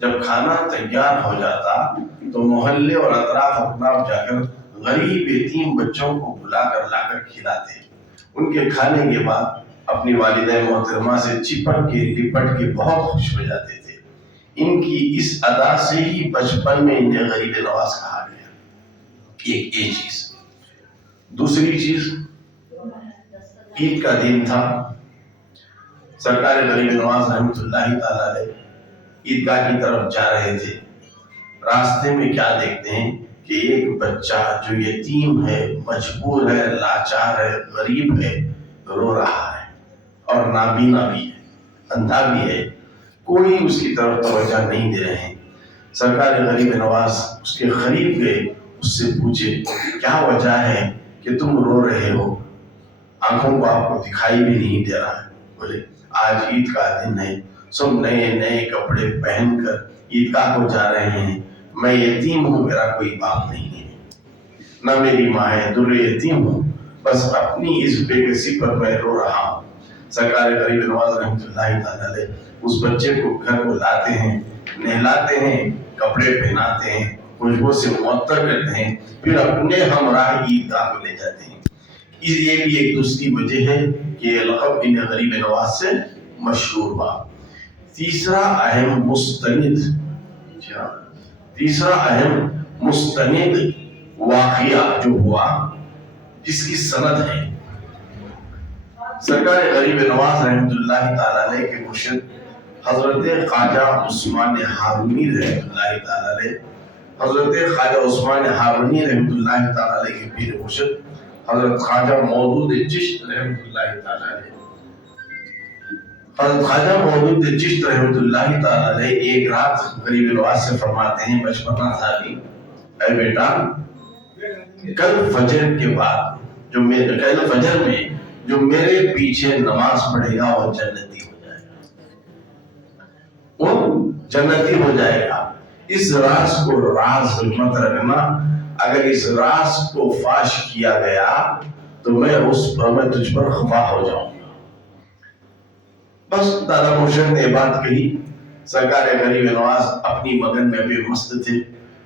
جب کھانا تیار ہو جاتا تو محلے اور اطراف اطراف جا کر غریب یتیم بچوں کو بلا کر لا کر کھلاتے، ان کے کھانے کے بعد اپنی والدہ محترمہ سے چپٹ کے لپٹ کے بہت خوش ہو جاتے تھے۔ ان کی اس ادا سے ہی بچپن میں انہیں غریب نواز کہا گیا۔ ایک یہ چیز۔ دوسری چیز، عید کا دن تھا، سرکار غریب نواز رحمۃ اللہ تعالی علیہ عیدگاہ کی طرف جا رہے تھے۔ راستے میں کیا دیکھتے ہیں کہ ایک بچہ جو یتیم ہے، مجبور ہے، لاچار ہے، غریب ہے، رو رہا ہے اور نابینا بھی ہے، اندھا بھی ہے، کوئی اس کی طرف توجہ نہیں دے رہے ہیں۔ سرکار غریب نواز اس کے قریب گئے، اس سے پوچھے کیا وجہ ہے کہ تم رو رہے ہو، آنکھوں کو آپ کو دکھائی بھی نہیں دے رہا ہے؟ بولے آج عید کا دن ہے، سب نئے نئے کپڑے پہن کر عیدگاہ کو جا رہے ہیں، میں یتیم ہوں، میرا کوئی باپ نہیں ہے، نہ میری ماں ہے، در یتیم ہوں، بس اپنی اس بے کسی پر میں رو رہا ہوں۔ سرکار غریب نواز رحمۃ اللہ تعالی علیہ اس بچے کو گھر کو لاتے ہیں، نہلاتے ہیں، کپڑے پہناتے ہیں، خوشبو سے معطر کرتے ہیں، پھر اپنے ہمراہ عیدگاہ کو لے جاتے ہیں۔ یہ بھی ایک دوسری وجہ ہے کہ یہ لقب انہیں غریب نواز سے مشہور ہوا۔ تیسرا اہم مستند واقعہ جو ہوا، جس کی سند ہے، سرکار غریب نواز رحمۃ اللہ تعالی علیہ کے مرشد حضرت خواجہ عثمان ہارونی رحمۃ اللہ تعالی علیہ، حضرت خواجہ عثمان ہارونی رحمۃ اللہ تعالی علیہ کے پیر مرشد حضرت خواجہ مودود چشت رحمۃ اللہ تعالی علیہ، حضرت خواجہ مودود چشت رحمۃ اللہ تعالی علیہ ایک رات غریب نواز سے فرماتے ہیں، بچپنا تھا بھی، اے بیٹا کل فجر کے بعد کل فجر میں جو میرے پیچھے نماز پڑھے گا وہ جنتی ہو جائے گا، وہ جنتی ہو جائے گا۔ اس راز کو راز مت رکھنا، اگر اس راز کو فاش کیا گیا تو میں تجھ پر خفا ہو جاؤں گا۔ بس دادا مرشد نے بات کہی، سرکار غریب نواز اپنی مگن میں بھی مست تھے،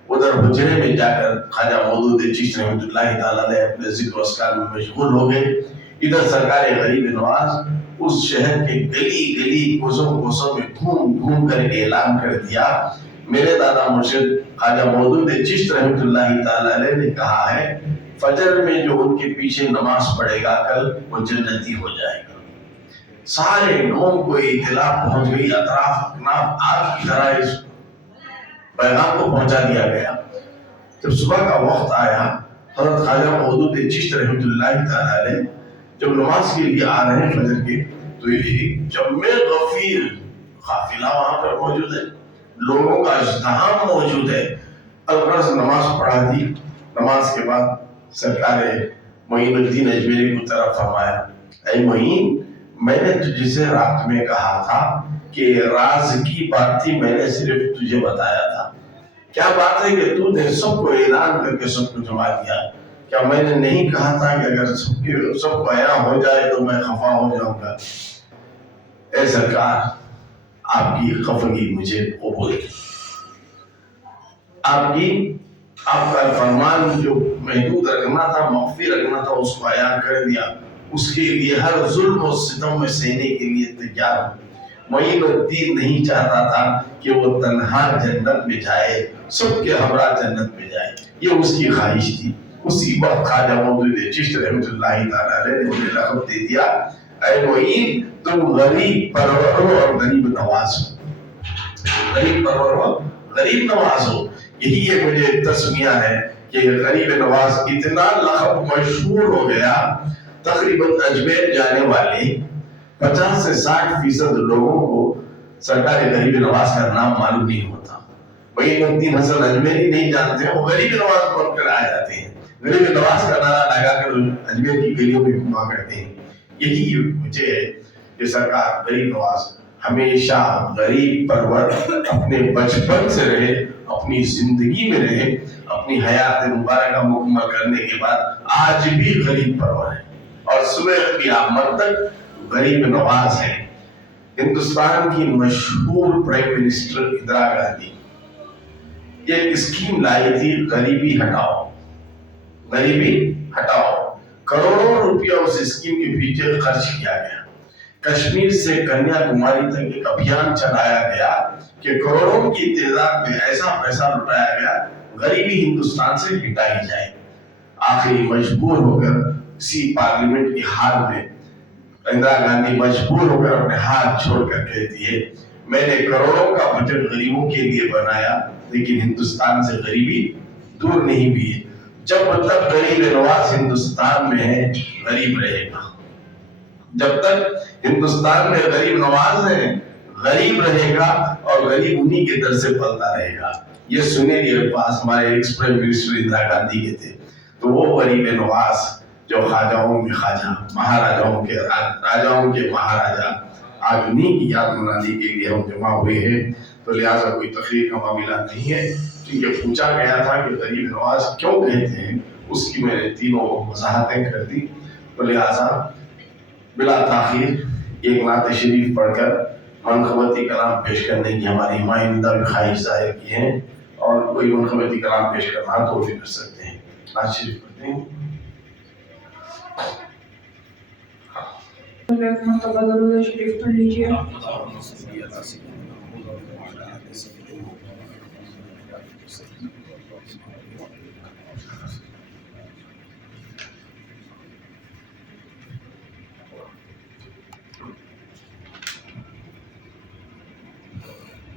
ادھر حجرے میں جا کر خواجہ مودود چشت رحمۃ اللہ تعالی علیہ اپنے ذکر و اذکار میں مشغول ہو گئے۔ ادھر سرکار غریب نواز اس شہر کے گلی گلی کوسوں میں گھوم کر اعلان کر دیا، میرے دادا مرشد خواجہ مودود چشت رحمۃ اللہ تعالی علیہ نے کہا ہے فجر میں جو ان کے پیچھے نماز پڑھے گا کل وہ جنتی ہو جائے گا۔ سارے لوگوں کو اطلاع پہنچ گئی، اطراف اکناف آگ کی طرح اس پیغام کو پہنچا دیا گیا۔ جب صبح کا وقت آیا، حضرت خواجہ مودود چشت رحمۃ اللہ تعالی علیہ جب نماز کے لیے آ رہے ہیں فجر کے، تو جمع غفیر قافلہ وہاں پر موجود ہے، لوگوں کا ازدحام موجود ہے۔ الغرض نماز پڑھا دی، نماز کے بعد سرکار معین الدین اجمیری کو طرف فرمایا، اے معین، میں نے تجھ سے رات میں کہا تھا کہ راز کی بات تھی، میں نے صرف تجھے بتایا تھا، کیا بات ہے کہ تو نے سب کو اعلان کر کے سب کو جمع دیا؟ کیا میں نے نہیں کہا تھا کہ اگر سب کو بیان ہو جائے تو میں خفا ہو جاؤں گا؟ اے سرکار، آپ کی خفگی مجھے قبول ہے، آپ کا فرمان جو محدود رکھنا تھا، مخفی رکھنا تھا، اس کو بیان کر دیا، اس کے لیے ہر ظلم و ستم میں سہنے کے لیے تیار ہوں۔ معین الدین نہیں چاہتا تھا کہ وہ تنہا جنت میں جائے، سب کے ہمراہ جنت میں جائے، یہ اس کی خواہش تھی۔ اسی وقت خواجہ مودود چشت رحمۃ اللہ تعالی علیہ نے مجھے لقب دے دیا، اے معین، تم غریب پرور ہو اور غریب نواز ہو، غریب پرور ہو، غریب نواز ہو۔ یہی یہ مجھے تسمیہ ہے کہ غریب نواز اتنا لقب مشہور ہو گیا، تقریباً اجمیر جانے والے 50 سے 60% لوگوں کو سرکار غریب نواز کا نام معلوم نہیں ہوتا۔ معین الدین حسن اجمیری نہیں جانتے ہیں، وہ غریب نواز بن کر آ جاتے ہیں، غریب نواز کا نعرہ لگا کر اجمیر کی گلیوں میں گھما کرتے ہیں۔ یہی وجہ ہے کہ سرکار غریب نواز ہمیشہ غریب پرور اپنے بچپن سے رہے، اپنی زندگی میں رہے، اپنی حیات مبارکہ مکمل کرنے کے بعد آج بھی غریب پرور ہے اور صبح قیامت تک غریب نواز ہے۔ ہندوستان کی مشہور پرائم منسٹر اندرا گاندھی یہ ایک اسکیم لائی تھی، غریبی ہٹاؤ، غریبی ہٹاؤ۔ کروڑوں روپیہ اس اسکیم کے پیچھے خرچ کیا گیا۔ کشمیر سے کنیا کماری تک ایک ابھیان چلایا گیا کہ کروڑوں کی تعداد میں ایسا پیسہ لٹایا گیا، غریبی ہندوستان سے ہٹائی جائے۔ آخری مجبور ہو کر اسی پارلیمنٹ کی ہار میں اندرا گاندھی مجبور ہو کر اپنے ہاتھ چھوڑ کر کہتی ہے میں نے کروڑوں کا بجٹ غریبوں کے لیے بنایا، لیکن ہندوستان سے غریبی دور نہیں ہوئی ہے۔ جب تک غریب نواز ہندوستان میں ہے، غریب رہے گا۔ جب تک ہندوستان میں غریب نواز ہے، غریب رہے گا، اور غریب انہی کے در سے پلتا رہے گا۔ یہ سنیری الفاظ ہمارے ex prime minister Indira Gandhi کے تھے۔ تو وہ غریب نواز جو خواجاؤں کے خواجہ، مہاراجاؤں کے راجاؤں کے مہاراجا، آج انہی کی یاد منانے کے لیے ہم جمع ہوئے ہیں۔ تو لہٰذا کوئی تقریر کا معاملہ نہیں ہے، کیونکہ پوچھا گیا تھا کہ غریب نواز کیوں کہتے ہیں، اس کی میں نے تینوں وضاحتیں کر دی۔ تو لہٰذا بلا تاخیر ایک نعت شریف پڑھ کر منقبتی کلام پیش کرنے کی ہماری مائندہ بھی خواہش ظاہر کی ہے، اور کوئی منقبتی کلام پیش کرنا تو بھی کر سکتے ہیں۔ نعت شریف پڑھتے ہیں۔ ایک مرتبہ درود شریف پڑھ لیجیے۔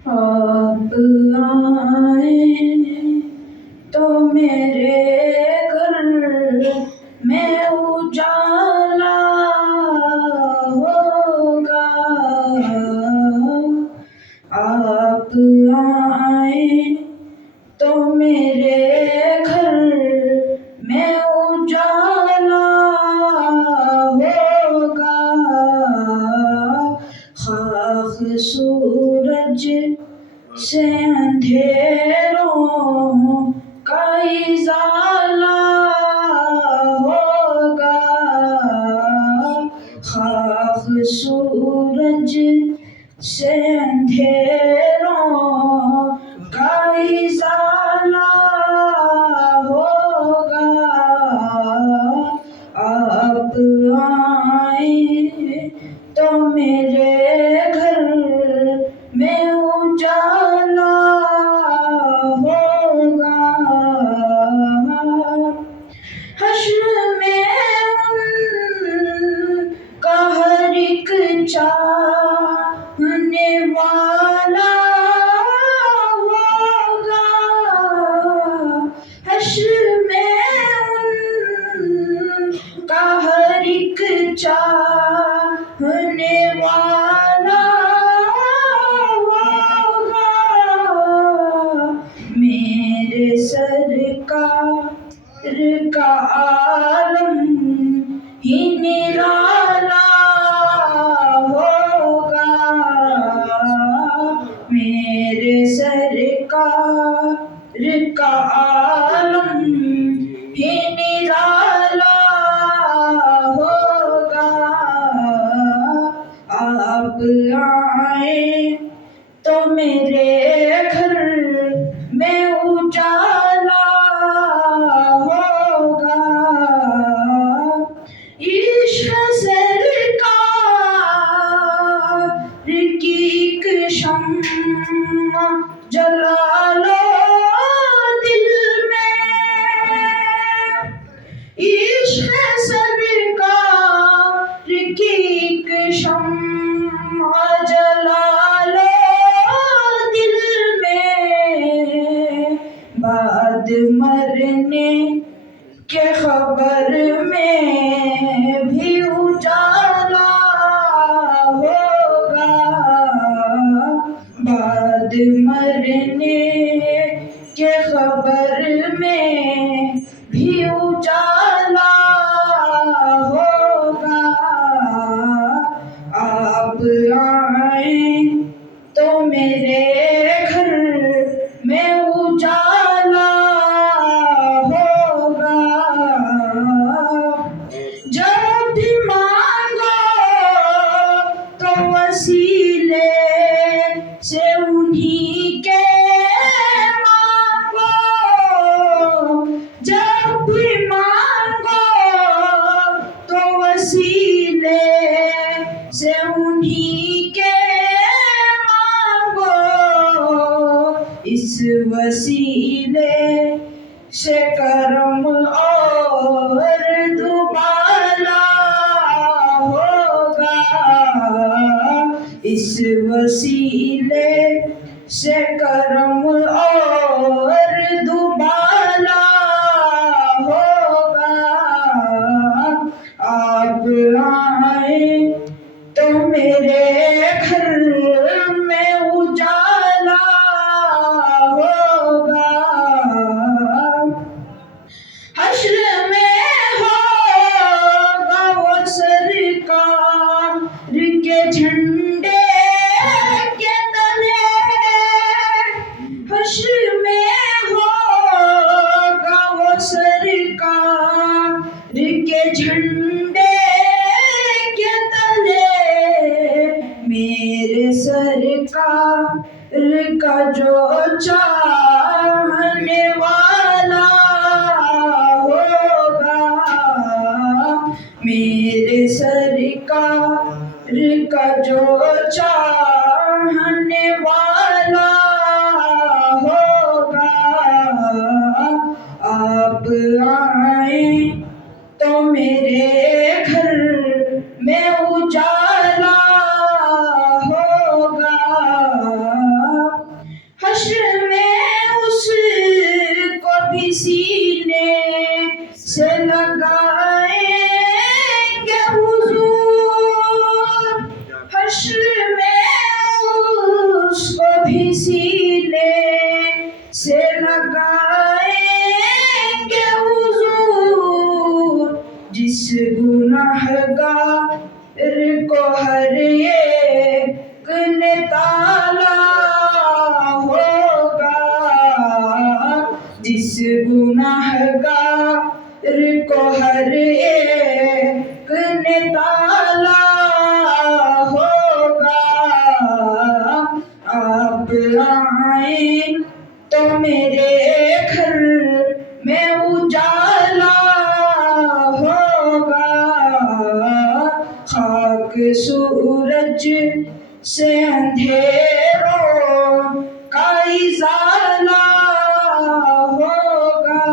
آپ آئے تو میرے گھر میں اجالا ہوگا، آپ آئے تو میرے گھر میں اجالا ہوگا، خاک سورج سے اندھیروں کا ازالہ ہوگا، خاک سورج سے اندھیروں کا ازالہ ہوگا، آپ آئے تو میرے گھر میں اجالا ہوگا، حشر میں ان کا ہر ایک چاہنے والا ہوگا، حشر میں ان کا ہر ایک چاہنے والا ہوگا، میرے سرکار کا عالم ہی نرالا ہوگا، میرے سرکار کا عالم ہی نرالا ہوگا، آپ آئے تو میرے گھر میں اجالا ہوگا، عشق سرکار کی ایک شمع جلا لو دل میں، عشق سرکار کی ایک شمع جلا لو دل میں، بعد مرنے کے خبر میں بھی اجالا ہوگا، بعد مرنے کے خبر میں بھی اجالا ہوگا، آپ آئے تو میرے گھر میں اجالا ہوگا، جب بھی مانگو تو وسیع اس وسیلے سے کرم اور دوبالا ہوگا، اس وسیلے سے کرم اور دوبالا ہوگا۔ آپ آئیں تو میرے گھر میں اجالا ہوگا، حشر میں ہوگا وہ سرکار کے جھنڈے کے تلے، حشر میں ہوگا وہ سرکار کے جھنڈے کے تلے، میرے سرکار کا جو چاہنے والا ہوگا، میرے سرکار کا جو چاہنے والا ہوگا۔ آپ آئیں تو میرے گھر میں اجالا ہوگا، حشر میں اس کو بھی سینے سے لگائیں گے حضور، حشر میں اس کو بھی سینے سے لگائیں گے حضور، جس گنہگار کو ہر ایک نے تالا ہوگا، جس گنہگار کو ہر ایک نے تالا ہوگا۔ آپ آئیں تو میرے گھر میں اجالا ہوگا، خاک سورج سے اندھیروں کا ازالہ ہوگا۔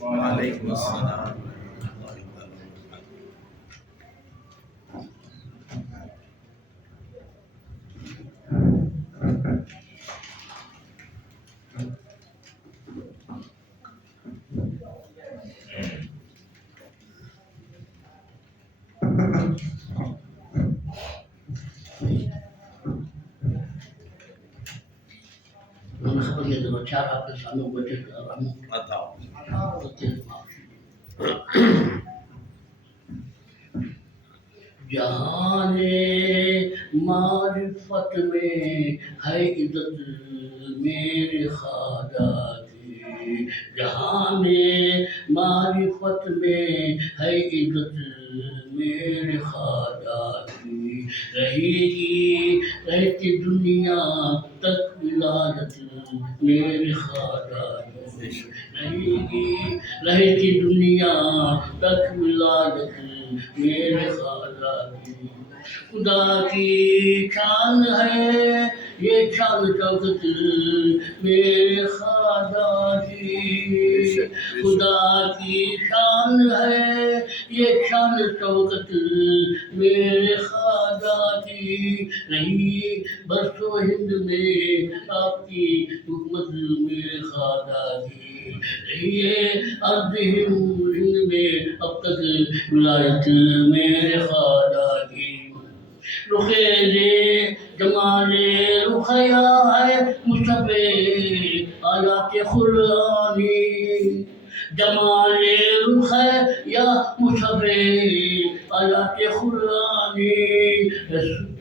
وعلیکم السلام۔ خبر یہ دو چار آپ کے سامنے بچے بتاؤ۔ جہان معرفت میں ہے عزت میرے خواجہ کی، جہان معرفت میں ہے عزت میرے خواجہ کی، رہے گی رہتی دنیا تک ولایت میرے خواجہ کی، رہے گی رہتی دنیا تک ولایت میرے خواجہ کی، خدا کی شان ہے یہ شان شوکت میرے خواجہ کی، خدا کی شان ہے یہ شان شوکت میرے خواجہ کی، رہی برس و ہند میں آپ کی حکمت میرے خواجہ کی، رہیے ارض ہند میں اب تک ولایت میرے خواجہ کی، رخ جمال رخیا ہے مصطفی آیات قرآنی، جمال رخ یا مصطفی آیات قرآنی،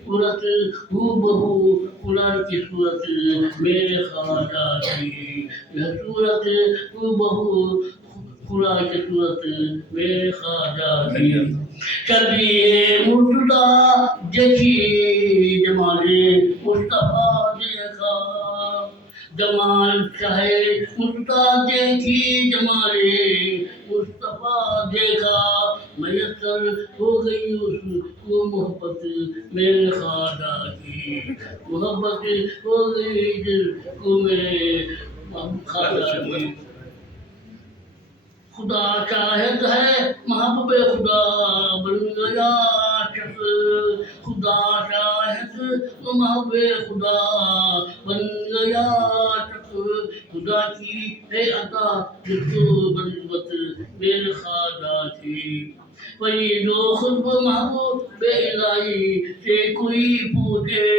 صورت ہو بہو قرآن کی صورت میرے خواجہ کی، صورت ہو بہو قرآن کی صورت میرے خواجہ کی، کبھی مرتضیٰ دیکھی جمال مصطفیٰ دیکھا، جمال چاہے مرتضیٰ دیکھی جمال مصطفیٰ دیکھا، میسر ہو گئی اس کو محبت میرے خواجہ کی، محبت ہو گئی دل کو میرے خواجہ کی۔ خدا شاہد ہے محبوب خدا بن گیا شخص، خدا شاہد محبوب خدا بن گیا شخص، خدا کی ہے عطا جس کو بنسبت میرے خواجہ کی۔ فرید و خطب محبوب الہی سے کوئی پوچھے،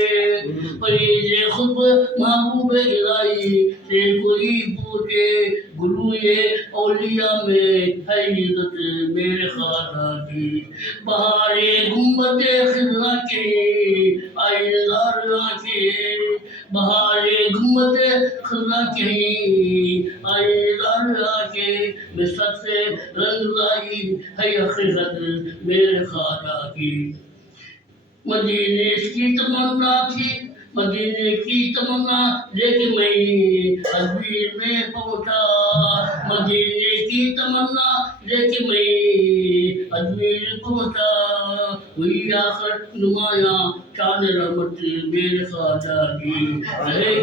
فرید خطب محبوب الہی سے کوئی پوچھے، گلو یہ اولیاء میں ہے عزت میرے خواجہ کی۔ بہار گنبد خضرا کے آئے زارا کے، بہار گنبد خضرا کے آئے زارا کے، مصرع سے رنگ لائی ہے حقیقت میرے خواجہ کی۔ مدینے کی تمنا تھی، مدینے کی تمنا لے کے میں ادبیر میں پہنچا، مدینے کی تمنا لے کے میں ادبیر پہنچا، ہوئی آخر نمایاں شان رحمت میرے خواجہ کی، رہے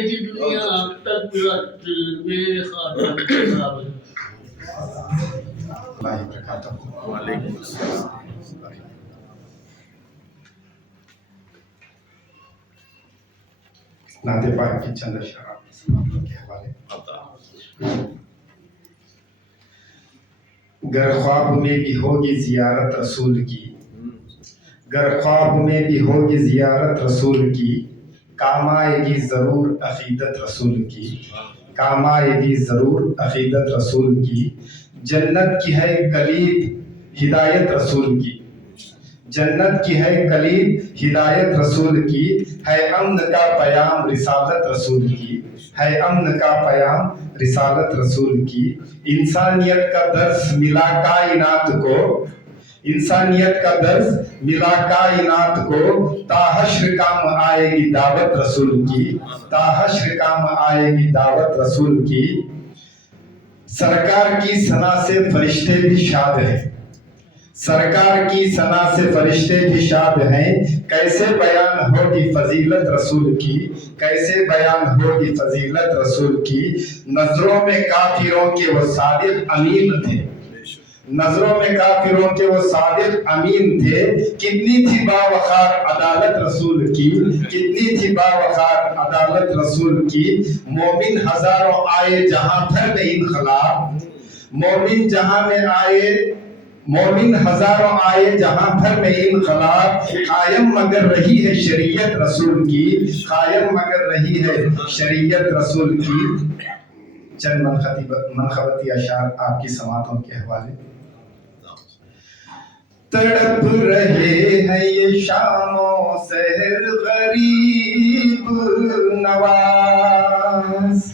گی دنیا تک رت میرے خواجہ کی۔ وعلیکم السلام۔ نعت پاک کی چند اشعار مسلمانوں کے حوالے۔ گر خواب میں بھی ہوگی زیارت رسول کی، گر خواب میں بھی ہوگی زیارت رسول کی، کام آئے گی ضرور عقیدت رسول کی، کام آئے گی ضرور عقیدت رسول کی۔ جنت کی ہے کلید ہدایت رسول کی، جنت کی ہے کلید ہدایت رسول کی، ہے امن کا پیام رسالت رسول کی، ہے امن کا پیام رسالت رسول کی۔ انسانیت کا درس ملا کائنات کو، انسانیت کا درس ملا کائنات کو، تا حشر کام آئے گی دعوت رسول کی، تا حشر کام آئے گی دعوت رسول کی۔ سرکار کی ثنا سے فرشتے بھی شاد ہیں، سرکار کی ثنا سے فرشتے بھی شاد ہیں، کیسے بیان ہوگی فضیلت رسول کی، کیسے بیان ہوگی فضیلت رسول کی۔ نظروں میں کافروں کے وہ صادق امین تھے، نظروں میں کافروں کے وہ صادق امین تھے، کتنی تھی باوقار عدالت رسول کی، کتنی تھی باوقار عدالت رسول کی۔ مومن ہزاروں آئے جہاں بھر میں انقلاب، مومن جہاں میں آئے، مومن ہزاروں آئے جہاں بھر میں انقلاب، قائم مگر رہی ہے شریعت رسول کی، قائم مگر رہی ہے شریعت رسول کی۔ چند منقبتی اشعار آپ کی سماعتوں کے حوالے۔ تڑپ رہے ہیں یہ شام و سحر غریب نواز،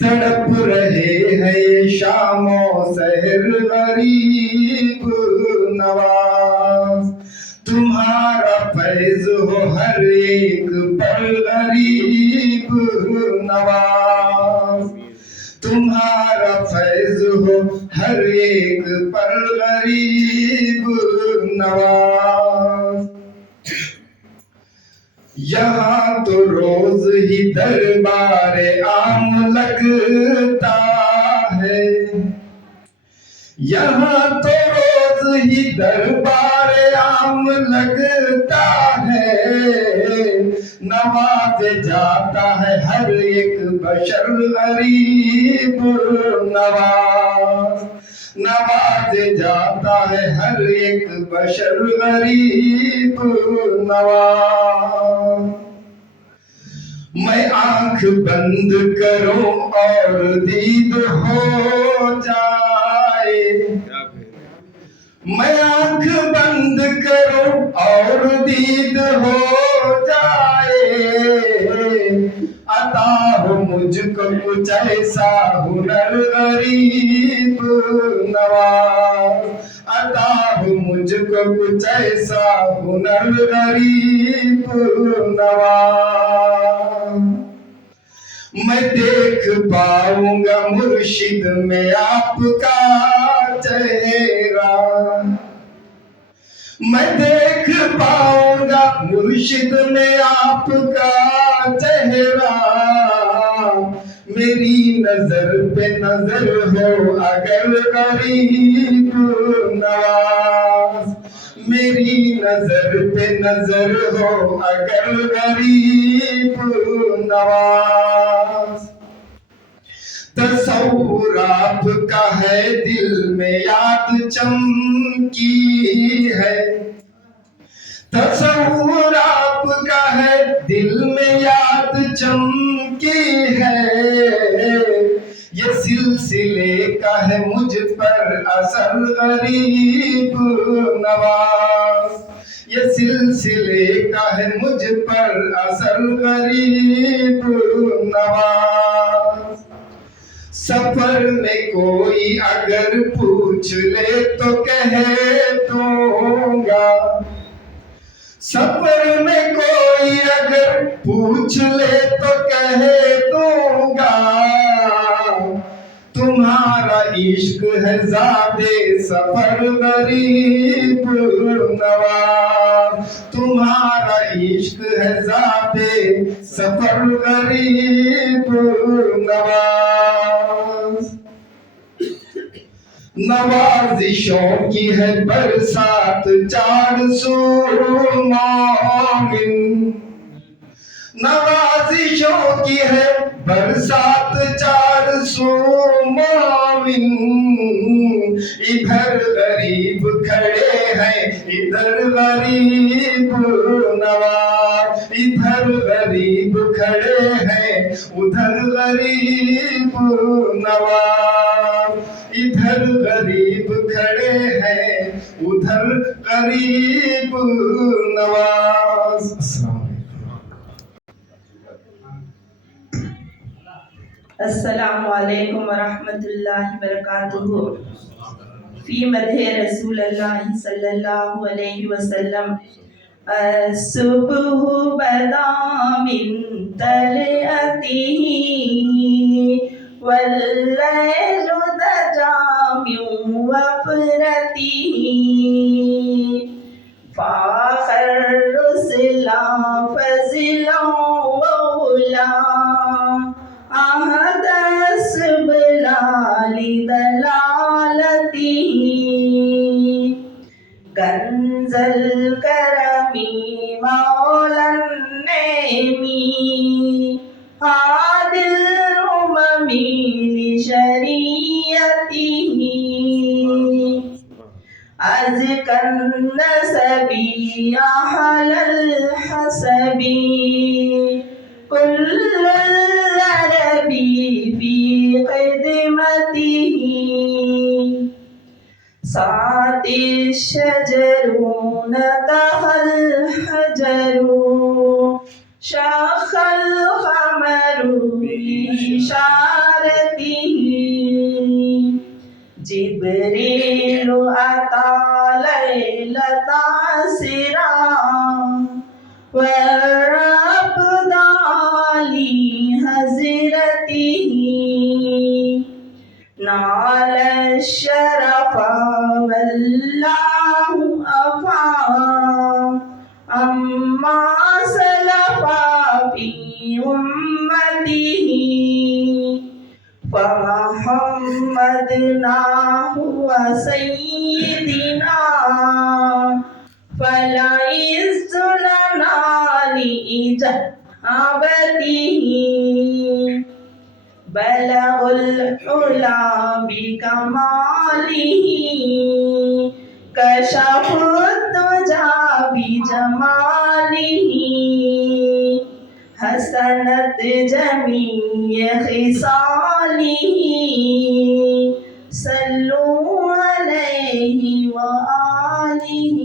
تڑپ رہے ہیں یہ شام و سحر غریب نواز، تمہارا فیض ہو ہر ایک پر غریب نواز، تمہارا فیض ہو ہر ایک پر غریب نواز۔ یہاں تو روز ہی دربار عام لگتا ہے، یہاں تو روز ہی دربار عام لگتا ہے، نوازے جاتا ہے ہر ایک بشر غریب نواز، نوازے جاتا ہے ہر ایک بشر غریب نواز۔ میں آنکھ بند کروں اور دید ہو جائے، میں آنکھ بند کروں اور دید ہو جائے، عطا ہو مجھ کو کچھ ایسا ہنر غریب نواز، عطا ہو مجھ کو کچھ ایسا ہنر غریب نواز۔ میں دیکھ پاؤں گا مرشد میں آپ کا چہرہ، میں دیکھ پاؤں گا مرشد میں آپ کا چہرہ، میری نظر پہ نظر ہو اگر غریب نواز، میری نظر پہ نظر ہو اگر غریب نواز۔ تصور آپ کا ہے دل میں یاد چمکی ہے، تصور آپ کا ہے دل میں یاد چمکی ہے، یہ سلسلے کا ہے مجھ پر اثر غریب نواز، یہ سلسلے کا ہے مجھ پر اثر غریب نواز۔ سفر میں کوئی اگر پوچھ لے تو کہہ دوں گا، سفر میں کوئی اگر پوچھ لے تو کہہ دوں گا، تمہارا عشق ہے زادِ سفر غریب نواز، تمہارا عشق ہے زادِ سفر غریب نواز۔ نوازشوں کی ہے برسات چار سو مومن، نوازشوں کی ہے برسات چار سو مومن، ادھر غریب کھڑے ہیں ادھر غریب نواز، ادھر غریب کھڑے ہیں ادھر غریب نواز، ادھر غریب کھڑے ہیں ادھر غریب نواز۔ السلام علیکم ورحمۃ اللہ وبرکاتہ۔ فی مدح رسول اللہ صلی اللہ علیہ وسلم۔ الصبح بدا من طلعته واللیل دجا من وفرته، فاخر رسلا فضلا وعلا، أحد السبل لدلالته، كنز الكرم مولى النعم، هادي الأمم لشريعته، أزكى النسب أحلى الحسب، كل العرب في خدمته، سعت الشجر نطح الحجر، شاخ القمر بإشارته، جبريل أتى ليلة أسرى، والرب دعا لحضرته، نال الشرف والله أفا، أما سلف في أمته، فمحمد هو سيدنا، فلا عز لنا لإجابته، بلغ العلا بكماله، كشف الدجى بجماله، حسنت جميع خصاله، صلوا عليه وآله۔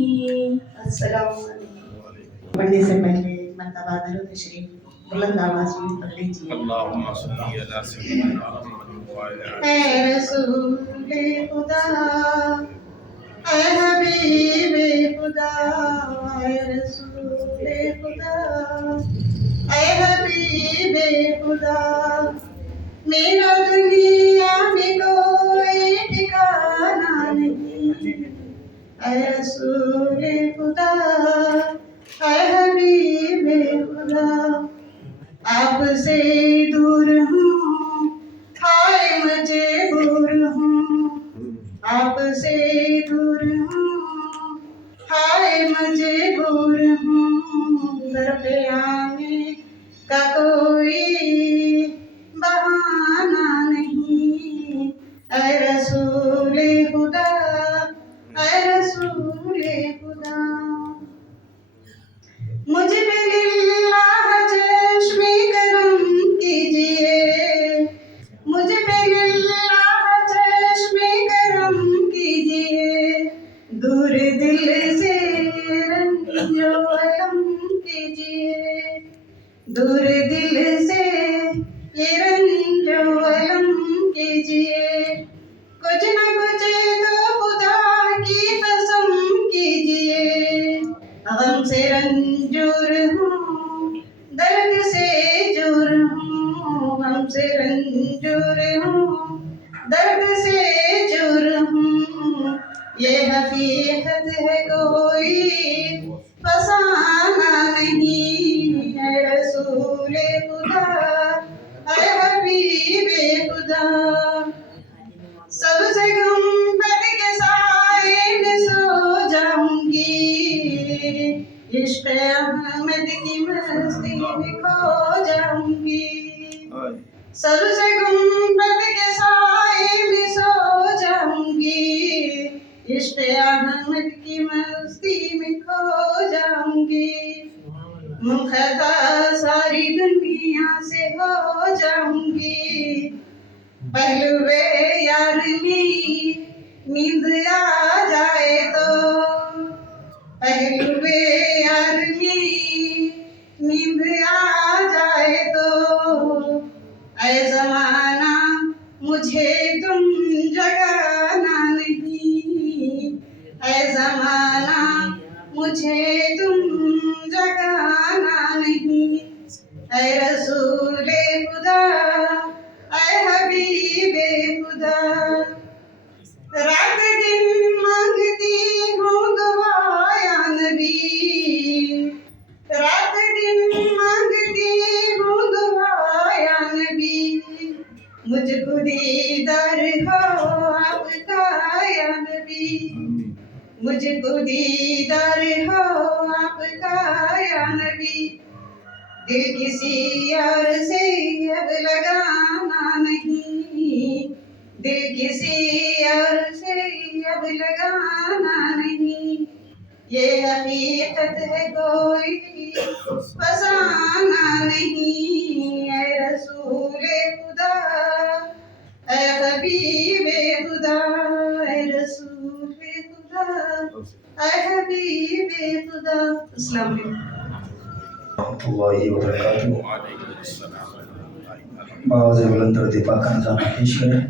السلام علیکم۔ پڑھنے سے پہلے ایک مرتبہ درود شریف بلند آواز میں پڑھ لیجیے۔ اللهم صل على سيدنا محمد وعلى آله۔ اے رسول خدا، اے حبیب خدا، اے رسول خدا، اے حبیب خدا، میرا دنیا میں کوئی ٹھکانہ نہیں، اے رسول سے دور ہوں ہائے مجبور ہوں آپ سے دور ہوں ہائے مجبور ہوں در پہ آنے کا کوئی بہانہ نہیں اے رسول خدا اے رسول خدا مجھ پہ للہ چشم کرم کیجئے مجھ پہ للہ چشم کرم کیجئے دور دل سے رنج و الم کیجئے دور دل سے یہ رنج و الم کیجئے کچھ نہ کچھ تو خدا کی قسم کیجئے غم سے رنجور ہوں درد سے جور ہوں غم سے رنجور ہوں درد سے جور ہوں یہ حقیقت ہے کوئی فسانہ نہیں اے رسول خدا اے حبیب خدا سب سے گنبد کے سائے میں سو جاؤں گی عشق احمد کی مستی میں کھو جاؤں گی سب سے گنبد کے سائے میں سو جاؤں گی عشق احمد کی مستی میں کھو جاؤں گی منقطع ساری دنیا سے ہو جاؤں گی پہلوے یار میں نیند آ جائے تو پہلوے یار میں نیند آ جائے تو اے زمانہ مجھے تم جگانا نہیں اے زمانہ مجھے تم جگانا نہیں اے رسول خدا اے حبیب خدا رات دن مانگتی ہوں دعا یا نبی رات دن مانگتی ہوں دعا یا نبی مجھ کو دیدار ہو آپ کا یا نبی مجھ کو دیدار ہو آپ کا یا نبی دل کسی اور سے اب لگانا نہیں دل کسی اور سے اب لگانا نہیں یہ حقیقت ہے کوئی فسانہ نہیں اے رسول خدا اے حبیب خدا اے رسول خدا اے حبیب خدا السلام علیکم ورحمۃ اللہ وبرکاتہ باز بلند اور دفاع کا نظام پیش کریں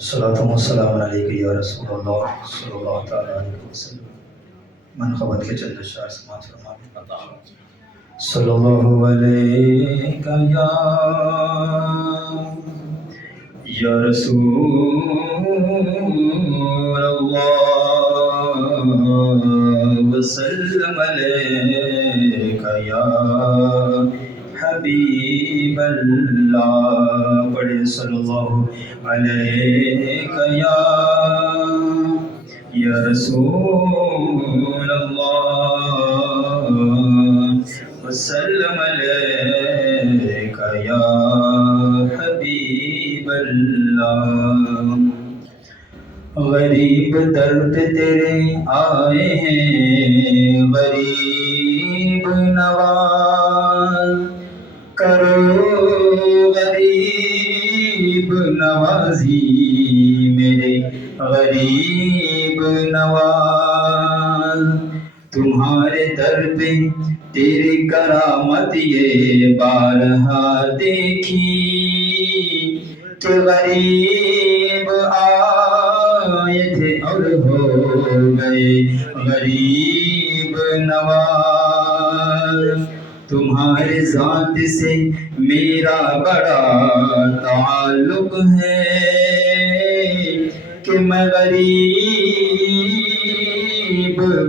صلاۃ و سلام علیک یا رسول اللہ صلی اللہ تعالی علیہ وسلم منقبت کے چند اشعار سماعت فرمائیں صلی اللہ علیہ یا رسول اللہ وسلم علیک یا حبیب اللہ پڑھے صلی اللہ علیک یا رسول اللہ وسلم علیک یا حبیب اللہ غریب درد تیرے آئے ہیں غریب نواز کرو غریب نوازی میرے غریب نواز تمہارے در پہ تیری کرامت یہ بارہا دیکھی کہ غریب آئے تھے اور ہو گئے غریب نواز تمہارے ذات سے میرا بڑا تعلق ہے کہ میں غریب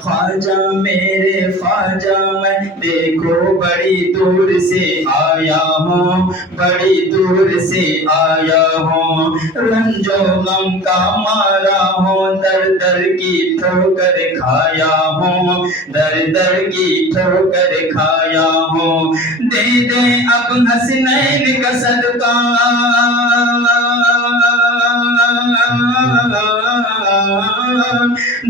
خواجہ میرے خواجہ میں دیکھو بڑی دور سے آیا ہوں، بڑی دور سے آیا ہوں، رنج و غم کا مارا ہوں، در در کی ٹھوکر کھایا ہوں، در در کی ٹھوکر کھایا ہوں، دے دے اب حسنین کا صدقہ،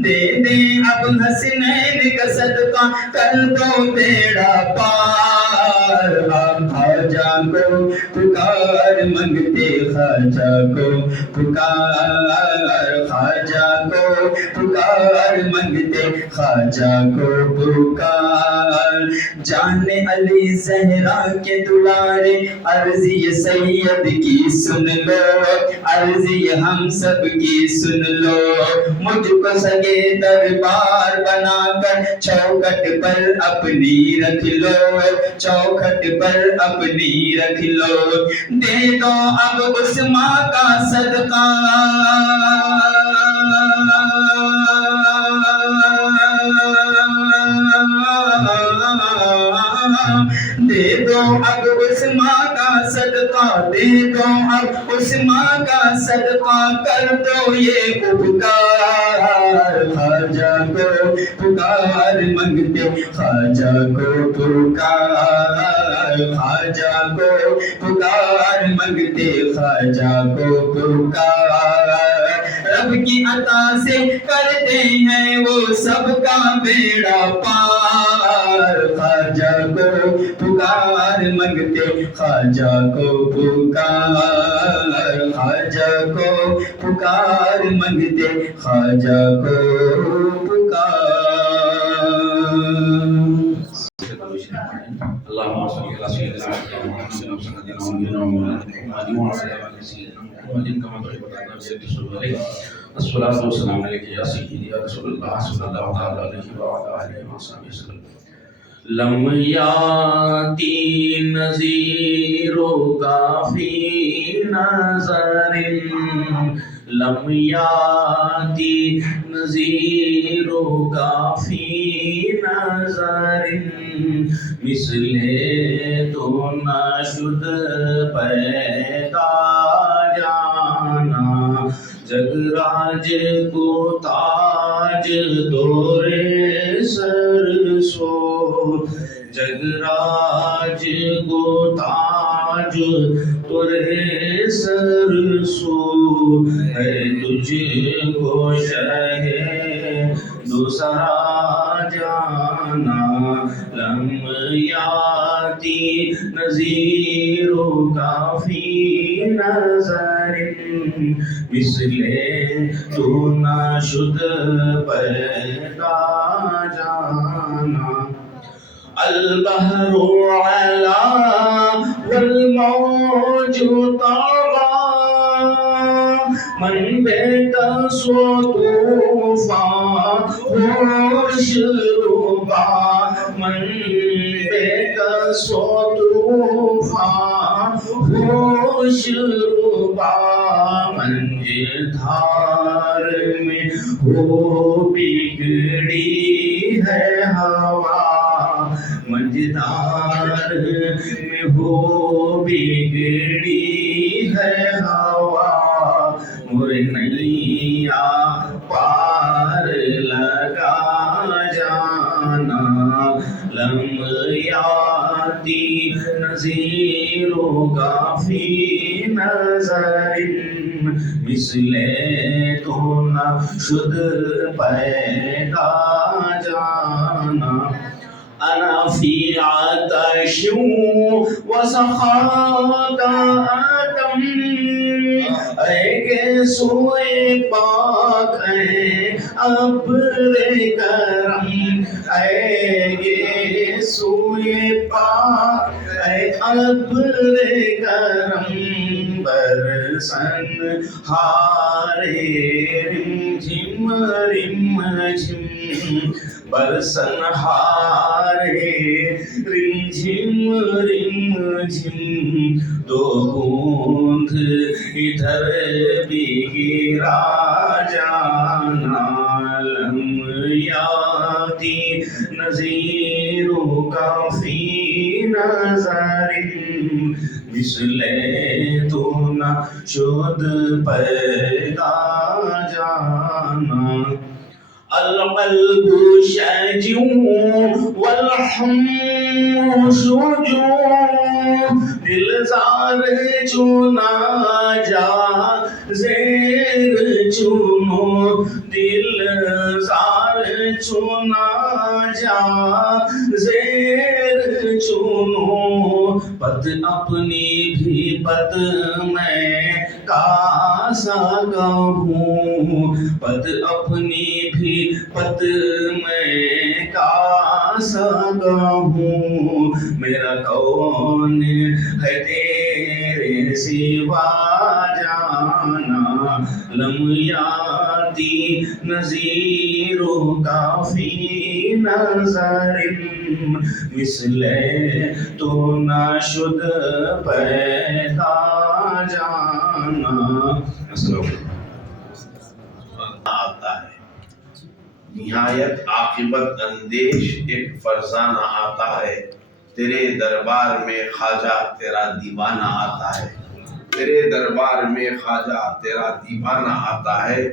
دے دے اب حسنین کا صدقہ، کر دو بیڑا پار، خواجہ کو پکار منگتے خواجہ کو پکار، خواجہ کو پکار منگتے خواجہ کو پکار، جان علی زہرا کے دلارے عرض یہ سید کی سن لو، عرض یہ ہم سب کی سن لو، مجھ کو سگے دربار بنا کر چوکھٹ پر اپنی رکھ لو، چوکھٹ پر اپنی رکھ لو، دے دو اب اس ماں کا صدقہ، دے دو اب اس ماں کا صدقہ، دے دو اب اس ماں کا صدقہ، کر دو یہ پکار، خواجہ کو پکار منگتے خواجہ کو پکار، خواجہ کو پکار منگتے خواجہ کو پکار، رب کی عطا سے کرتے ہیں وہ سب کا بیڑا پار، خواجہ کو پکار منگتے خواجہ کو پکار، خواجہ کو پکار منگتے خواجہ کو پکار۔ اللهم صل على سيدنا محمد سيدنا محمد كما تحب عليه الصلاة والسلام عليك يا سيدي يا رسول الله صلى الله عليه وعلى آله وصحبه وسلم۔ لم یاتی نذیروں کا فی نظر، لم یاتی نذیروں کا فی نظر، مثل تو نشد پیدا جانا، جگ راج کو تاج دورے سر سو، جگ راج کو تاج تورے سر سو، ہے تجھ کو شہ دوسرا جانا، لم یاتی نذیروں کا فی نظر، مثل تو نشد پیدا جانا، البحر علا والموج طغى، من بیتا سو طوفان ہوش ربا، من بیتا سو طوفان ہوش ربا، منجر دھار میں ہو بگڑی ہے ہوا، منجدار میں ہو بگڑی ہے ہوا، مرنیا پار لگا جانا، لم یاتی نذیروں کا فی نظر، مثل تو نشد پیدا جانا، انا فی عطش وسخاء آدم، اے گیسوئے پاک اے ابر کرم، اے گیسوئے پاک اے ابر کرم، برسن ہارے رم جھم رم جھم، برسن ہارے رم جھم جھم، دو بوند ادھر بھی گرا جانا، لم یا نظر مثل تو نہ شد پیدا جانا القلب شجع والحم شجوع دل زار چنا جا زیر چنو دل زار چنا جا زیر چنو پت اپنی بھی پت میں کاسا کہوں پت اپنی بھی پت میں کاسا کہوں میرا کون ہے تیرے سوا جانا لم یاتی نذیر کافی نظر مثل تو نہ شد پیدا جانا آتا ہے نہایت عاقبت اندیش ایک فرزانہ آتا ہے تیرے دربار میں خواجہ تیرا دیوانہ آتا ہے تیرے دربار میں خواجہ تیرا دیوانہ آتا ہے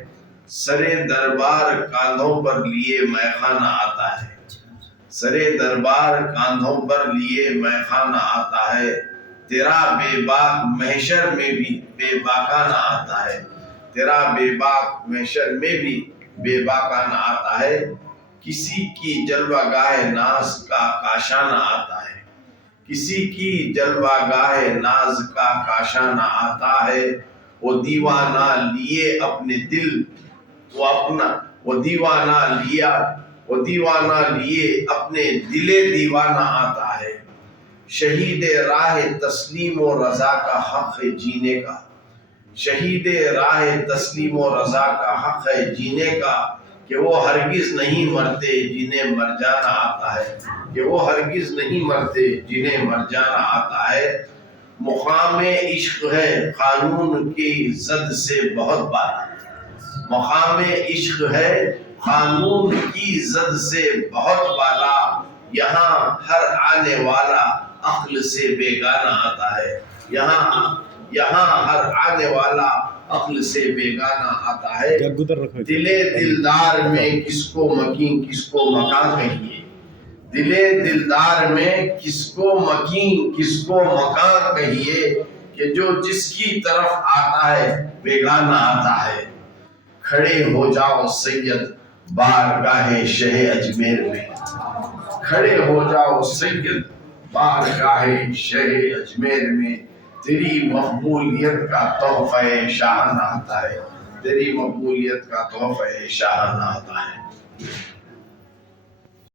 سرے دربار کاندھوں پر لیے میخانہ آتا ہے سرے دربار کاندھوں پر لیے میخانہ آتا ہے تیرا بے باک محشر میں بھی بے باکانہ آتا ہے تیرا بے باک محشر میں بھی بے باکانہ آتا ہے کسی کی جلوہ گاہ ناز کا کاشانہ آتا ہے کسی کی جلوہ گاہ ناز کا کاشانہ آتا ہے وہ دیوانہ لیے اپنے دل وہ دیوانہ لیے اپنے دل دیوانہ آتا ہے شہید راہ تسلیم و رضا کا حق ہے جینے کا شہید راہ تسلیم و رضا کا حق ہے جینے کا کہ وہ ہرگز نہیں مرتے جنہیں مر جانا آتا ہے کہ وہ ہرگز نہیں مرتے جنہیں مر جانا آتا ہے مقام عشق ہے قانون کی زد سے بہت بالا مقام عشق ہے قانون کی زد سے بہت بالا یہاں ہر آنے والا عقل سے بیگانہ آتا ہے یہاں ہر آنے والا عقل سے بیگانہ آتا ہے دلے دلدار میں کس کو مکین کس کو مکان کہیے دلے دلدار میں کس کو مکین کس کو مکان کہیے کہ جو جس کی طرف آتا ہے بیگانہ آتا ہے کھڑے ہو جاؤ سید بارگاہ شہ اجمیر میں کھڑے ہو جاؤ سید بارگاہ شہ اجمیر میں تیری مقبولیت کا تحفہ شاہانہ آتا ہے تیری مقبولیت کا تحفہ شاہانہ آتا ہے